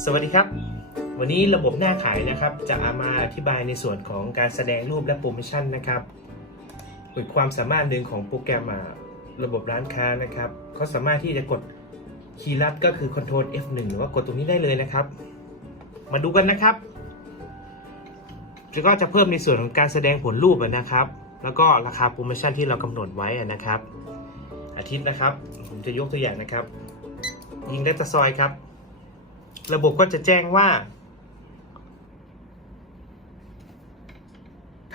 สวัสดีครับ วันนี้ระบบหน้าขายนะครับ จะเอามาอธิบายในส่วนของการแสดงรูปและโปรโมชั่นนะครับเป็นความสามารถหนึ่งของโปรแกรมระบบร้านค้านะครับเขาสามารถที่จะกดคีย์ลัดก็คือ Ctrl F1 หรือว่ากดตรงนี้ได้เลยนะครับ มาดูกันนะครับแล้วก็จะเพิ่มในส่วนของการแสดงผลรูปนะครับ แล้วก็ราคาโปรโมชั่นที่เรากำหนดไว้นะครับ อาทิตย์นะครับ ผมจะยกตัวอย่างนะครับ ยิงดัตซอยครับ ระบบก็จะแจ้งว่า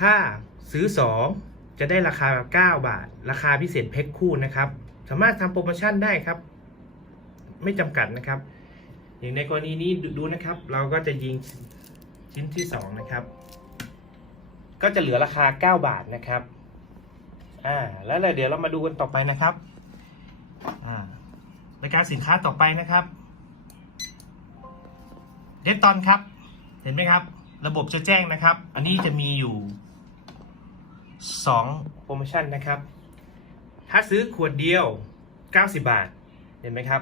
ถ้าซื้อ 2 จะได้ราคา 9 บาท ราคาพิเศษแพ็คคู่นะครับ สามารถทำโปรโมชั่นได้ครับ ไม่จำกัดนะครับ อย่างในกรณีนี้ดูดูนะครับ เราก็จะยิงชิ้นที่ 2 นะครับ ก็จะเหลือราคา 9 บาทนะครับอ่าแล้วเดี๋ยวเรามาดูกันต่อไปนะครับอ่ารายการสินค้าต่อไปนะครับ เดตตอนครับ เห็นไหมครับ ระบบจะแจ้งนะครับ อันนี้จะมีอยู่ 2 โปรโมชั่นนะครับ ถ้าซื้อขวดเดียว 90 บาท เห็นไหมครับ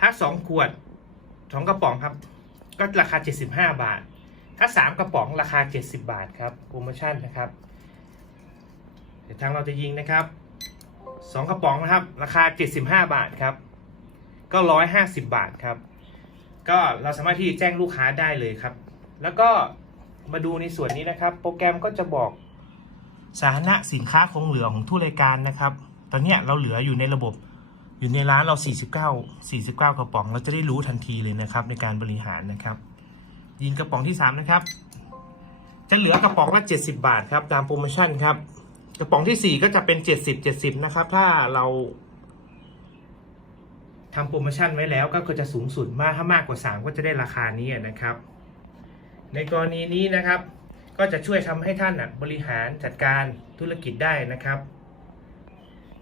ถ้า 2 ขวด 2 กระป๋องครับ ก็ราคา 75 บาท ถ้า 3 กระป๋องราคา 70 บาทครับ โปรโมชั่นนะครับ เดี๋ยวทางเราจะยิงนะครับ 2 กระป๋องนะครับ ราคา 75 บาทครับ ก็ 150 บาทครับ ก็เราสามารถที่แจ้งลูกค้าได้เลยครับ แล้วก็มาดูในส่วนนี้นะครับ โปรแกรมก็จะบอกสาธาระสินค้าคงเหลือของทุกรายการนะครับ ตอนนี้เราเหลืออยู่ในระบบอยู่ในร้านเรา 49 49 กระป๋อง เราจะได้รู้ทันทีเลยนะครับ ในการบริหารนะครับ ยิงกระป๋องที่ 3 นะครับ จะเหลือกระป๋องละ 70 บาทครับ ตามโปรโมชั่นครับ กระป๋องที่ 4 ก็จะเป็น 70 70 นะครับ ถ้าเรา ทำโปรโมชั่นไว้แล้วก็จะสูงสุดมากถ้ามากกว่า 3 ก็จะได้ราคานี้นะครับ ในกรณีนี้นะครับ ก็จะช่วยทำให้ท่านบริหารจัดการธุรกิจได้นะครับ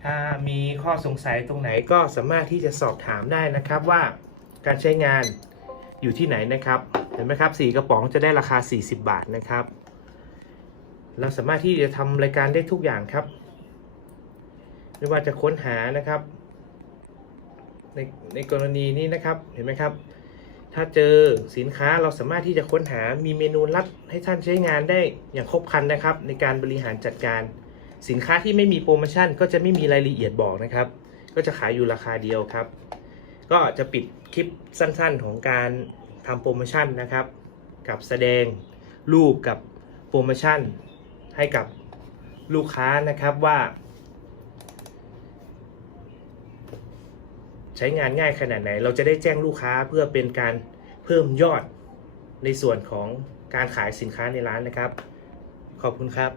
ถ้ามีข้อสงสัยตรงไหนก็สามารถที่จะสอบถามได้นะครับว่าการใช้งานอยู่ที่ไหนนะครับ เห็นไหมครับ 4 กระป๋องจะได้ราคา 40 บาทนะครับ เราสามารถที่จะทำรายการได้ทุกอย่างครับ ไม่ว่าจะค้นหานะครับ ในในกรณีนี้นะครับเห็นไหมครับ ถ้าเจอสินค้าเราสามารถที่จะค้นหามีเมนูลัดให้ท่านใช้งานได้อย่างครบครันนะครับ ในการบริหารจัดการ สินค้าที่ไม่มีโปรโมชั่น ก็จะไม่มีรายละเอียดบอกนะครับ ก็จะขายอยู่ราคาเดียวครับ ก็จะปิดคลิปสั้นๆของการทำโปรโมชั่นนะครับ กับแสดงรูปกับโปรโมชั่นให้กับลูกค้านะครับว่า ใช้งานง่ายขนาดไหน เราจะได้แจ้งลูกค้าเพื่อเป็นการเพิ่มยอดในส่วนของการขายสินค้าในร้านนะครับ ขอบคุณครับ